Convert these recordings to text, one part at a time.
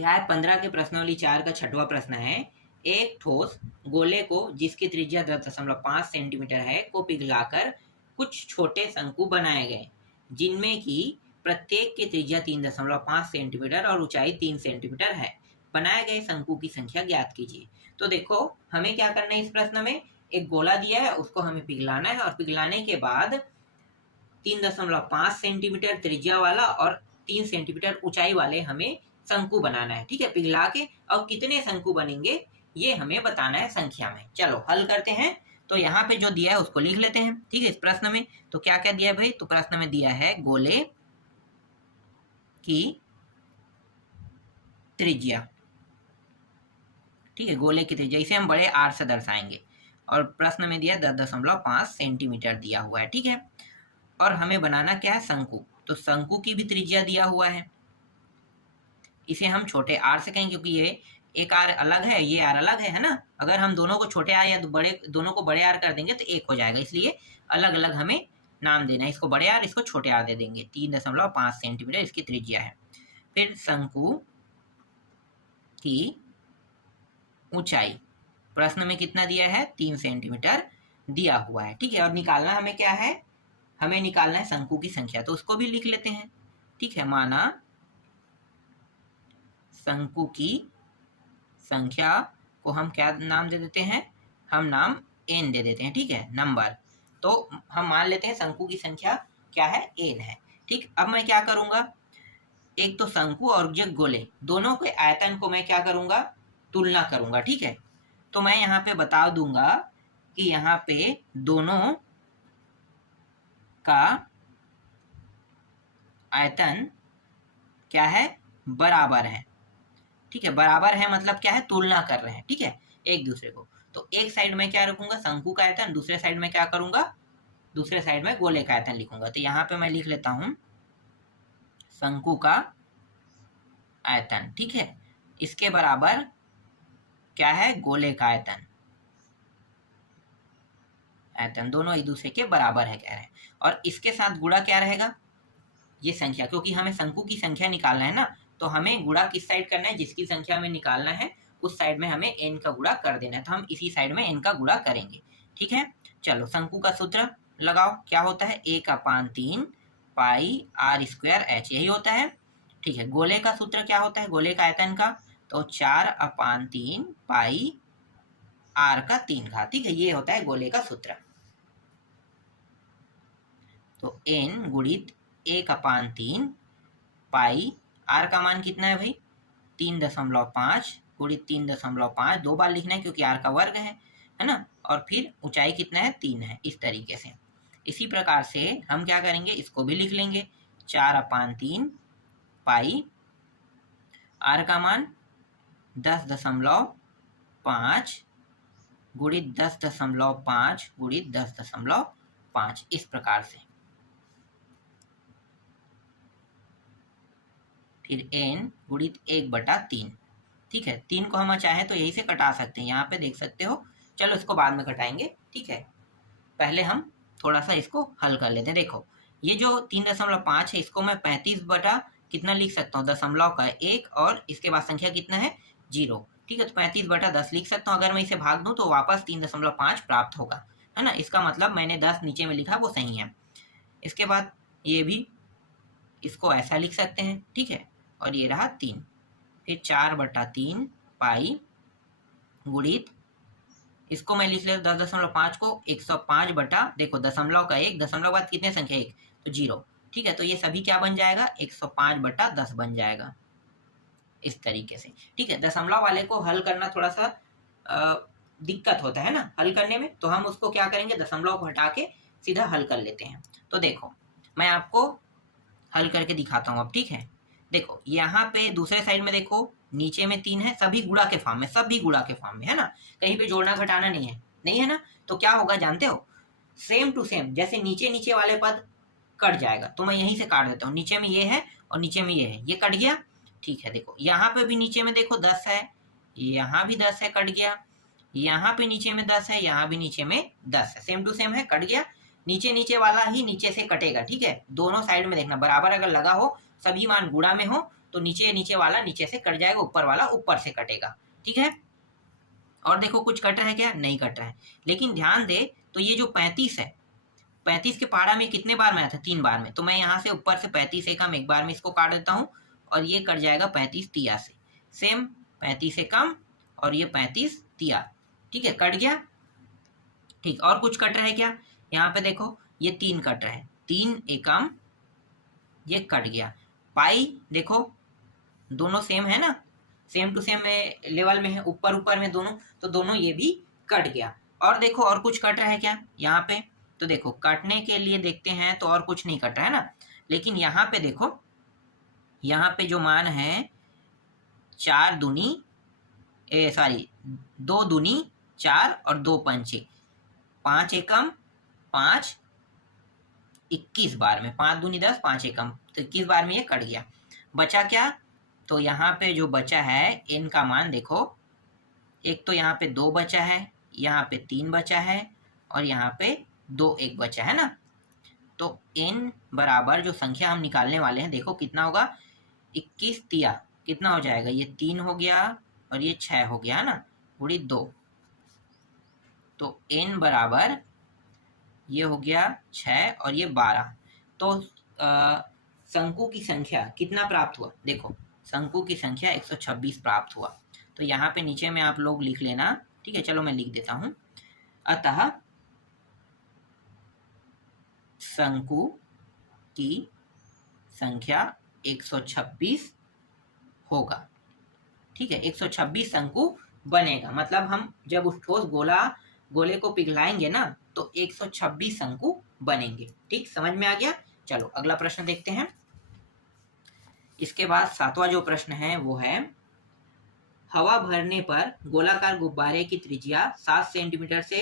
अध्याय 15 के प्रश्नावली 4 का छठवां प्रश्न है। एक ठोस गोले को जिसकी त्रिज्या 10.5 सेंटीमीटर है को पिघलाकर कुछ छोटे शंकु बनाए गए, जिनमें की प्रत्येक की त्रिज्या 3.5 सेंटीमीटर और ऊंचाई 3 सेंटीमीटर है। बनाए गए शंकु की संख्या ज्ञात कीजिए। तो देखो, हमें क्या करना है, इस प्रश्न में एक गोला दिया है, उसको हमें पिघलाना है और पिघलाने के बाद 3.5 सेंटीमीटर त्रिज्या वाला और 3 सेंटीमीटर ऊंचाई वाले हमें शंकु बनाना है। ठीक है, पिघला के और कितने शंकु बनेंगे ये हमें बताना है संख्या में। चलो हल करते हैं। तो यहाँ पे जो दिया है उसको लिख लेते हैं। ठीक है, इस प्रश्न में तो क्या क्या दिया है भाई, तो प्रश्न में दिया है गोले की त्रिज्या। ठीक है, गोले की त्रिज्या, इसे हम बड़े आर से दर्शाएंगे और प्रश्न में दिया 10.5 सेंटीमीटर दिया हुआ है। ठीक है, और हमें बनाना क्या है, शंकु। तो शंकु की भी त्रिज्या दिया हुआ है, इसे हम छोटे आर से कहेंगे क्योंकि ये एक आर अलग है, ये आर अलग है ना। अगर हम दोनों को छोटे आर या दोनों को बड़े आर कर देंगे तो एक हो जाएगा, इसलिए अलग अलग हमें नाम देना है। इसको बड़े आर, इसको छोटे आर दे देंगे। 3.5 सेंटीमीटर इसकी त्रिज्या है। फिर शंकु की ऊंचाई प्रश्न में कितना दिया है, 3 सेंटीमीटर दिया हुआ है। ठीक है, और निकालना हमें क्या है, हमें निकालना है शंकु की संख्या। तो उसको भी लिख लेते हैं। ठीक है, माना शंकु की संख्या को हम क्या नाम दे देते हैं, हम नाम n दे देते हैं। ठीक है, नंबर। तो हम मान लेते हैं शंकु की संख्या क्या है, n है। ठीक, अब मैं क्या करूंगा, एक तो शंकु और जो गोले दोनों के आयतन को मैं क्या करूंगा, तुलना करूंगा। ठीक है, तो मैं यहाँ पे बता दूंगा कि यहाँ पे दोनों का आयतन क्या है, बराबर है। ठीक है, बराबर है मतलब क्या है, तुलना कर रहे हैं। ठीक है, एक दूसरे को। तो एक साइड में क्या रखूंगा, शंकु का आयतन, दूसरे साइड में क्या करूंगा, दूसरे साइड में गोले का आयतन लिखूंगा। तो यहाँ पे मैं लिख लेता हूं शंकु का आयतन। ठीक है, इसके बराबर क्या है, गोले का आयतन। आयतन दोनों एक दूसरे के बराबर है कह रहे हैं। और इसके साथ गुणा क्या रहेगा, ये संख्या, क्योंकि हमें शंकु की संख्या निकालना है ना, तो हमें गुणा किस साइड करना है, जिसकी संख्या हमें निकालना है उस साइड में हमें n का गुणा कर देना है। तो हम इसी साइड में n का गुणा करेंगे। ठीक है, चलो शंकु का सूत्र लगाओ, क्या होता है, 1/3 पाई r स्क्वायर h, यही होता है। ठीक है, गोले का सूत्र क्या होता है, गोले का आयतन का, तो 4/3 पाई r का 3 घात। ठीक है, ये होता है गोले का सूत्र। तो n गुणित 1/3 पाई, आर का मान कितना है भाई, 3.5 गुणित 3.5, 2 बार लिखना है क्योंकि आर का वर्ग है ना। और फिर ऊंचाई कितना है, 3 है, इस तरीके से। इसी प्रकार से हम क्या करेंगे, इसको भी लिख लेंगे, 4/3 पाई, आर का मान 10.5 गुणित 10.5 गुणित 10.5, इस प्रकार से। फिर n गुणित 1/3। ठीक है, 3 को हम चाहे तो यही से कटा सकते हैं, यहाँ पे देख सकते हो। चलो इसको बाद में कटाएंगे। ठीक है, पहले हम थोड़ा सा इसको हल कर लेते हैं। देखो, ये जो 3.5 है, इसको मैं 35 बटा कितना लिख सकता हूँ, दशमलव का 1 और इसके बाद संख्या कितना है, 0। ठीक है, तो 35/10 लिख सकता हूँ। अगर मैं इसे भाग दूँ तो वापस 3.5 प्राप्त होगा, है ना। इसका मतलब मैंने 10 नीचे में लिखा वो सही है। इसके बाद ये भी, इसको ऐसा लिख सकते हैं। ठीक है, और ये रहा 3। फिर 4/3 पाई गुणित, इसको मैं लिख लेता 10.5 को 105 बटा, देखो दशमलव का 1, दशमलव बाद कितने संख्या 1, तो 0। ठीक है, तो ये सभी क्या बन जाएगा, 105/10 बन जाएगा, इस तरीके से। ठीक है, दशमलव वाले को हल करना थोड़ा सा दिक्कत होता है ना हल करने में, तो हम उसको क्या करेंगे, दशमलव को हटा के सीधा हल कर लेते हैं। तो देखो, मैं आपको हल करके दिखाता हूँ अब। ठीक है, देखो यहाँ पे दूसरे साइड में देखो, नीचे में 3 है, सभी गुणा के फॉर्म में, सभी गुणा के फॉर्म में, है ना। कहीं पे जोड़ना घटाना नहीं है ना। तो क्या होगा जानते हो, सेम टू सेम, जैसे नीचे वाले पद कट जाएगा, तो मैं यहीं से काट देता हूँ। नीचे में ये है और नीचे में ये है, ये कट गया। ठीक है, देखो यहाँ पे भी नीचे में देखो 10 है, यहाँ भी 10 है, कट गया। यहाँ पे नीचे में 10 है, यहाँ भी नीचे में 10 है, सेम टू सेम है, कट गया। नीचे वाला ही नीचे से कटेगा। ठीक है, दोनों साइड में देखना बराबर अगर लगा हो, सभी मान गुणा में हो, तो नीचे नीचे वाला नीचे से कट जाएगा, ऊपर वाला ऊपर से कटेगा। ठीक है, और देखो कुछ कट रहा है क्या? नहीं कट रहा है। लेकिन ध्यान दे, तो ये जो 35 है, 35 के पहाड़ा में कितने बार में आया था? 3 बार में। तो मैं यहाँ से ऊपर से 35 एकम एक बार में इसको काट देता हूँ और ये कट जाएगा 35 तिया से। सेम 35 एकम और ये 35 तिया। ठीक है, कट गया। ठीक, और कुछ कट रहा है क्या? यहाँ पे देखो ये 3 कट रहा है, 3 एकम ये कट गया। पाई देखो दोनों सेम है ना, सेम टू सेम लेवल में है, ऊपर ऊपर में दोनों, तो दोनों ये भी कट गया। और देखो और कुछ कट रहा है क्या यहाँ पे? तो देखो कटने के लिए देखते हैं तो और कुछ नहीं कट रहा है ना, लेकिन यहाँ पे देखो, यहाँ पे जो मान है 4 दूनी 2 दूनी 4 और 2 पंचे 5 एकम 5 21 बार में, 5 दूनी 10 5 एकम, तो 21 बार में ये कट गया। बचा क्या? तो यहाँ पे जो बचा है n का मान देखो, एक तो यहाँ पे 2 बचा है, यहाँ पे 3 बचा है और यहाँ पे 2 1 बचा है ना। तो n बराबर जो संख्या हम निकालने वाले हैं, देखो कितना होगा? 21 तिया कितना हो जाएगा? ये 3 हो गया और ये 6 हो गया है ना, पूरी 2। तो n बराबर ये हो गया 6 और ये 12। तो शंकु की संख्या कितना प्राप्त हुआ? देखो शंकु की संख्या 126 प्राप्त हुआ। तो यहाँ पे नीचे में आप लोग लिख लेना। ठीक है, चलो मैं लिख देता हूँ। अतः शंकु की संख्या 126 होगा। ठीक है, 126 शंकु बनेगा। मतलब हम जब उस ठोस गोले को पिघलाएंगे ना, तो 126 शंकु बनेंगे। ठीक, समझ में आ गया? चलो अगला प्रश्न देखते हैं। इसके बाद 7वां जो प्रश्न है वो है, हवा भरने पर गोलाकार गुब्बारे की त्रिज्या 7 सेंटीमीटर से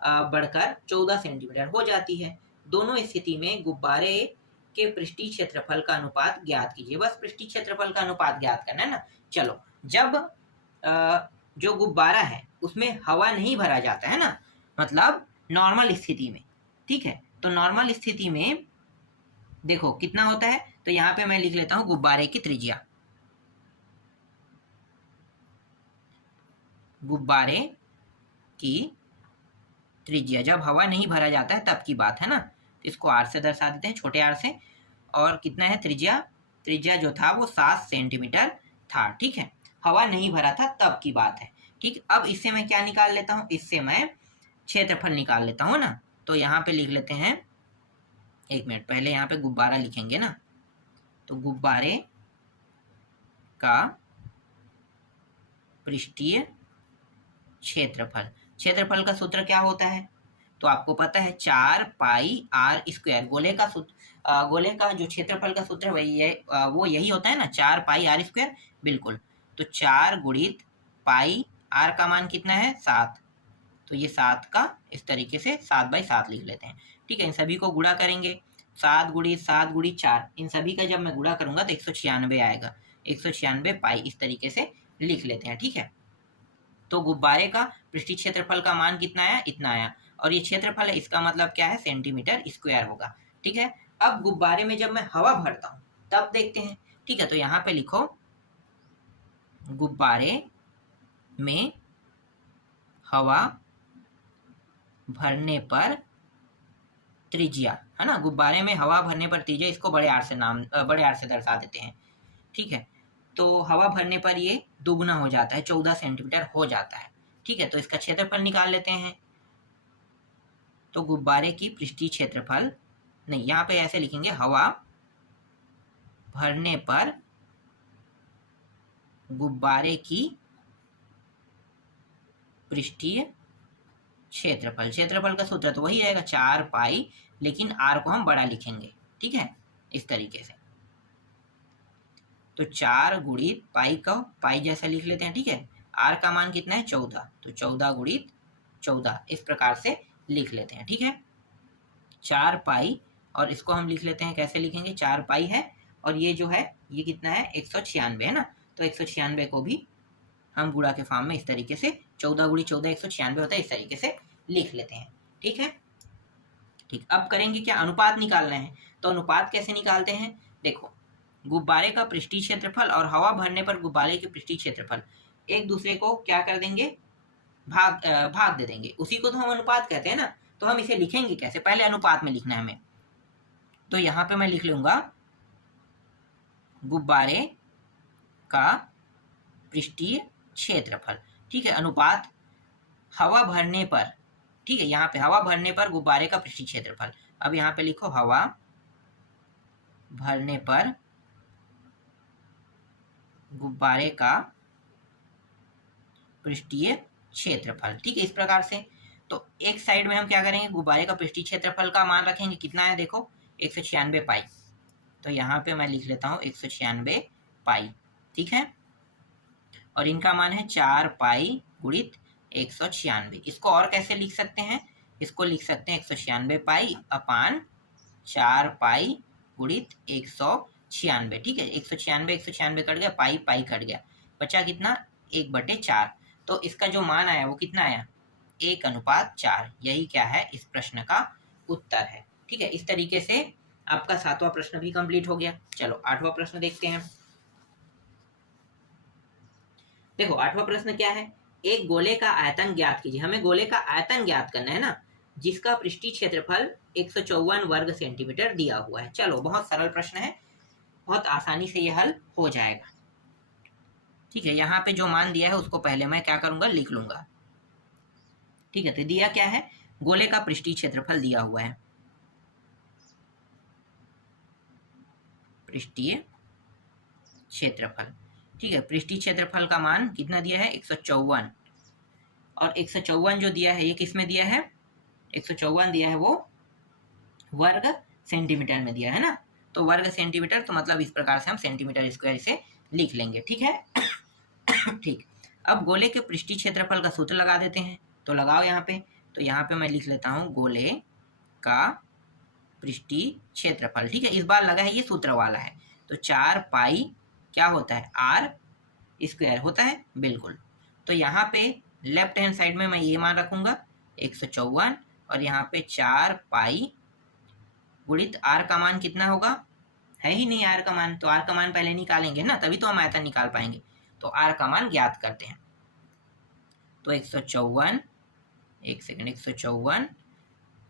बढ़कर 14 सेंटीमीटर हो जाती है। दोनों स्थिति में गुब्बारे के पृष्ठीय क्षेत्रफल का अनुपात ज्ञात कीजिए। बस पृष्ठीय क्षेत्रफल का अनुपात ज्ञात करना है ना। चलो, जब जो गुब्बारा है उसमें हवा नहीं भरा जाता है ना, मतलब नॉर्मल स्थिति में। ठीक है, तो नॉर्मल स्थिति में देखो कितना होता है, तो यहाँ पे मैं लिख लेता हूँ गुब्बारे की त्रिज्या। गुब्बारे की त्रिज्या जब हवा नहीं भरा जाता है तब की बात है ना, तो इसको r से दर्शा देते हैं, छोटे r से। और कितना है त्रिज्या? त्रिज्या जो था वो 7 सेंटीमीटर था। ठीक है, हवा नहीं भरा था तब की बात है। ठीक, अब इससे मैं क्या निकाल लेता हूँ? इससे मैं क्षेत्रफल निकाल लेता हूँ ना। तो यहाँ पे लिख लेते हैं, एक मिनट, पहले यहाँ पे गुब्बारा लिखेंगे ना। तो गुब्बारे का पृष्ठीय क्षेत्रफल, क्षेत्रफल का सूत्र क्या होता है? तो आपको पता है 4 पाई आर स्क्वायर। गोले का जो क्षेत्रफल का सूत्र है वो यही होता है ना, 4 पाई आर स्क्वायर। बिल्कुल, तो 4 गुणित पाई, आर का मान कितना है? 7। तो ये 7 का इस तरीके से 7/7 लिख लेते हैं। ठीक है, इन सभी को गुणा करेंगे, 7 गुणित 7 गुणित 4, इन सभी का जब मैं गुणा करूंगा तो 196 आएगा। 196 पाई इस तरीके से लिख लेते हैं। ठीक है, तो गुब्बारे का पृष्ठीय क्षेत्रफल का मान कितना आया? इतना आया। और ये क्षेत्रफल है, इसका मतलब क्या है? सेंटीमीटर स्क्वायर होगा। ठीक है, अब गुब्बारे में जब मैं हवा भरता हूँ तब देखते हैं। ठीक है, तो यहाँ पे लिखो गुब्बारे में हवा भरने पर त्रिज्या, है ना, गुब्बारे में हवा भरने पर त्रिज्या, इसको बड़े आर से दर्शा देते हैं। ठीक है, तो हवा भरने पर ये दुगुना हो जाता है, 14 सेंटीमीटर हो जाता है। ठीक है, तो इसका क्षेत्रफल निकाल लेते हैं। तो गुब्बारे की पृष्ठीय क्षेत्रफल, नहीं, यहाँ पे ऐसे लिखेंगे, हवा भरने पर गुब्बारे की पृष्ठीय क्षेत्रफल। क्षेत्रफल का सूत्र तो वही रहेगा 4 पाई, लेकिन आर को हम बड़ा लिखेंगे। ठीक है, इस तरीके से। तो 4 गुणित पाई का पाई जैसा लिख लेते हैं। ठीक है, आर का मान कितना है? 14, तो 14 गुणित 14 इस प्रकार से लिख लेते हैं। ठीक है, 4 पाई, और इसको हम लिख लेते हैं, कैसे लिखेंगे? 4 पाई है और ये जो है ये कितना है? 196 है ना। तो 196 को भी हम गुणा के फॉर्म में इस तरीके से 14 गुणी 14 196 होता है, इस तरीके से लिख लेते हैं। ठीक है, ठीक, अब करेंगे क्या? अनुपात निकालना है। तो अनुपात कैसे निकालते हैं? देखो, गुब्बारे का पृष्ठीय क्षेत्रफल और हवा भरने पर गुब्बारे के पृष्ठीय क्षेत्रफल एक दूसरे को क्या कर देंगे, भाग दे देंगे। उसी को तो हम अनुपात कहते हैं ना। तो हम इसे लिखेंगे कैसे, पहले अनुपात में लिखना है हमें। तो यहाँ पे मैं लिख लूंगा गुब्बारे का पृष्ठीय क्षेत्रफल, ठीक है, अनुपात हवा भरने पर, ठीक है, यहाँ पे हवा भरने पर गुब्बारे का पृष्ठीय क्षेत्रफल। अब यहाँ पे लिखो हवा भरने पर गुब्बारे का पृष्ठीय क्षेत्रफल, ठीक है, इस प्रकार से। तो एक साइड में हम क्या करेंगे, गुब्बारे का पृष्ठीय क्षेत्रफल का मान रखेंगे, कितना है देखो 196 पाई। तो यहाँ पे मैं लिख लेता हूँ 196 पाई, ठीक है, और इनका मान है 4 पाई गुणित 196। इसको और कैसे लिख सकते हैं, इसको लिख सकते हैं 196 पाई अपान 4 पाई गुणित 196, ठीक है। 196 कट गया, पाई पाई कट गया, बचा कितना 1/4। तो इसका जो मान आया वो कितना आया 1:4। यही क्या है इस प्रश्न का उत्तर है, ठीक है। इस तरीके से आपका 7वां प्रश्न भी कंप्लीट हो गया। चलो 8वां प्रश्न देखते हैं। देखो 8वां प्रश्न क्या है, एक गोले का आयतन ज्ञात कीजिए। हमें गोले का आयतन ज्ञात करना है ना, जिसका पृष्ठीय क्षेत्रफल 154 वर्ग सेंटीमीटर दिया हुआ है। चलो बहुत सरल प्रश्न है, बहुत आसानी से यह हल हो जाएगा, ठीक है। यहाँ पे जो मान दिया है उसको पहले मैं क्या करूंगा, लिख लूंगा, ठीक है। तो दिया क्या है, गोले का पृष्ठीय क्षेत्रफल दिया हुआ है, पृष्ठीय क्षेत्रफल, ठीक है। पृष्ठीय क्षेत्रफल का मान कितना दिया है 154, और 154 जो दिया है ये किस में दिया है, 154 दिया है वो वर्ग सेंटीमीटर में दिया है ना। तो वर्ग सेंटीमीटर, तो मतलब इस प्रकार से हम सेंटीमीटर स्क्वायर इसे लिख लेंगे, ठीक है। ठीक, अब गोले के पृष्ठीय क्षेत्रफल का सूत्र लगा देते हैं। तो लगाओ यहाँ पे। तो यहाँ पे मैं लिख लेता हूँ गोले का पृष्ठीय क्षेत्रफल, ठीक है। इस बार लगा है ये सूत्र वाला है। तो 4 पाई क्या होता है, आर स्क्वायर होता है, बिल्कुल। तो यहाँ पे लेफ्ट हैंड साइड में मैं ये मान रखूंगा 154, और यहाँ पे 4 पाई गुणित आर का मान कितना होगा, है ही नहीं आर का मान, तो आर का मान पहले निकालेंगे ना, तभी तो हम आयतन निकाल पाएंगे। तो आर का मान ज्ञात करते हैं। तो 154, एक सेकंड, 154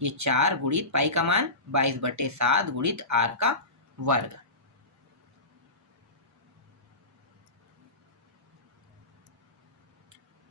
ये 4 गुणित पाई का मान 22/7 गुणित आर का वर्ग,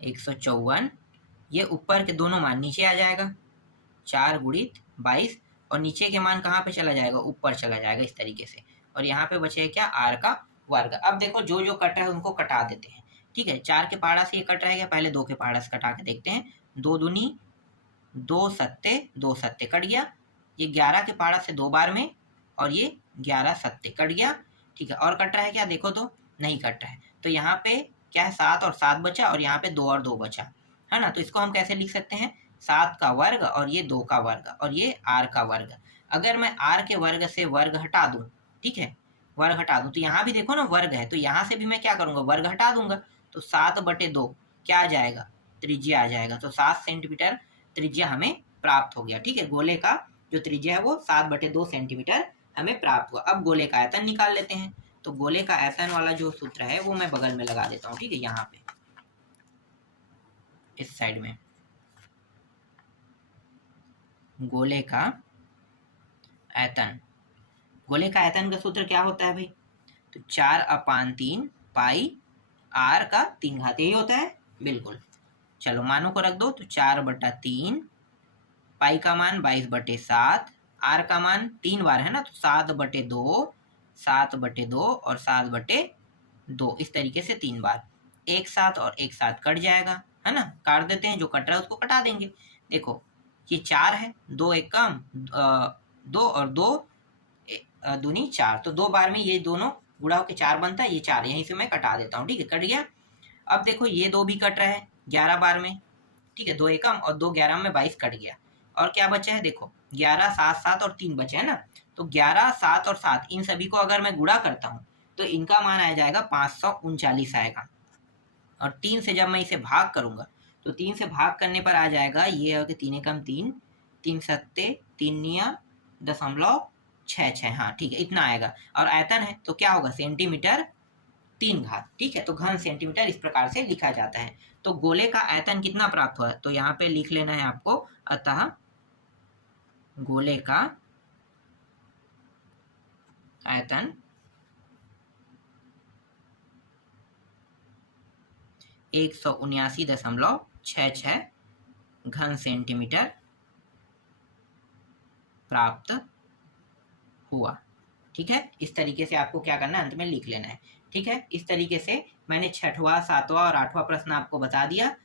एक 154, ये ऊपर के दोनों मान नीचे आ जाएगा, 4 गुणित 22, और नीचे के मान कहाँ पे चला जाएगा, ऊपर चला जाएगा, इस तरीके से। और यहाँ पे बचेगा क्या, आर का वर्ग। अब देखो जो जो कट रहा है उनको कटा देते हैं, ठीक है। 4 के पहाड़ा से ये कट रहेगा, पहले 2 के पहाड़ा से कटा के देखते हैं। 2 दूनी 2 सत्ते, 2 सत्ते कट गया। ये 11 के पहाड़ा से 2 बार में, और ये 11 सत्ते कट गया, ठीक है। और कट रहा है क्या, देखो तो नहीं कट रहा है। तो यहाँ पे क्या है, 7 और 7 बचा, और यहाँ पे 2 और 2 बचा, है ना। तो इसको हम कैसे लिख सकते हैं, 7 का वर्ग और ये 2 का वर्ग और ये आर का वर्ग। अगर मैं आर के वर्ग से वर्ग हटा दूं, ठीक है, वर्ग हटा दूं, तो यहाँ भी देखो ना वर्ग है, तो यहाँ से भी मैं क्या करूंगा, वर्ग हटा दूंगा। तो 7/2 क्या आ जाएगा, त्रिज्या आ जाएगा। तो 7 सेंटीमीटर त्रिज्या हमें प्राप्त हो गया, ठीक है। गोले का जो त्रिज्या है वो 7/2 सेंटीमीटर हमें प्राप्त हुआ। अब गोले का आयतन निकाल लेते हैं। तो गोले का आयतन वाला जो सूत्र है वो मैं बगल में लगा देता हूँ, ठीक है, यहाँ पे इस साइड में। गोले का आयतन, गोले का आयतन का सूत्र क्या होता है भाई, तो 4/3 पाई आर का 3 घात, यही होता है, बिल्कुल। चलो मानों को रख दो। तो 4/3, पाई का मान 22/7, आर का मान 3 बार है ना, तो 7/2, 7/2 और 7/2, इस तरीके से 3 बार। एक साथ और एक साथ कट जाएगा, है ना, काट देते हैं, जो कट रहा है उसको कटा देंगे। देखो ये 4 है, 2 एक कम, 2 और 2 दूनी 4, तो 2 बार में ये दोनों गुणा होकर 4 बनता है, ये 4 यहीं से मैं कटा देता हूँ, ठीक है, कट गया। अब देखो ये 2 भी कट रहा है 11 बार में, ठीक है, 2 एकम और 2 11 में 22 कट गया। और क्या बचा है, देखो 11, 7, 7 और 3 बचे है ना। तो 11, 7 और 7 इन सभी को अगर मैं गुणा करता हूँ तो इनका मान आ जाएगा 539 आएगा। और 3 से जब मैं इसे भाग करूंगा तो 3 से भाग करने पर आ जाएगा ये है कि 3 एकम 3, 3 सत्ते, 3 निया 0.4, 6 हाँ ठीक है, इतना आएगा। और आयतन है तो क्या होगा, सेंटीमीटर 3 घात। ठीक है, तो घन सेंटीमीटर इस प्रकार से लिखा जाता है। तो गोले का आयतन कितना प्राप्त हुआ, तो यहाँ पे लिख लेना है आपको, अतः गोले का आयतन 179.66 घन सेंटीमीटर प्राप्त हुआ। ठीक है, इस तरीके से आपको क्या करना है, अंत में लिख लेना है। ठीक है, इस तरीके से मैंने 6वां, 7वां और 8वां प्रश्न आपको बता दिया।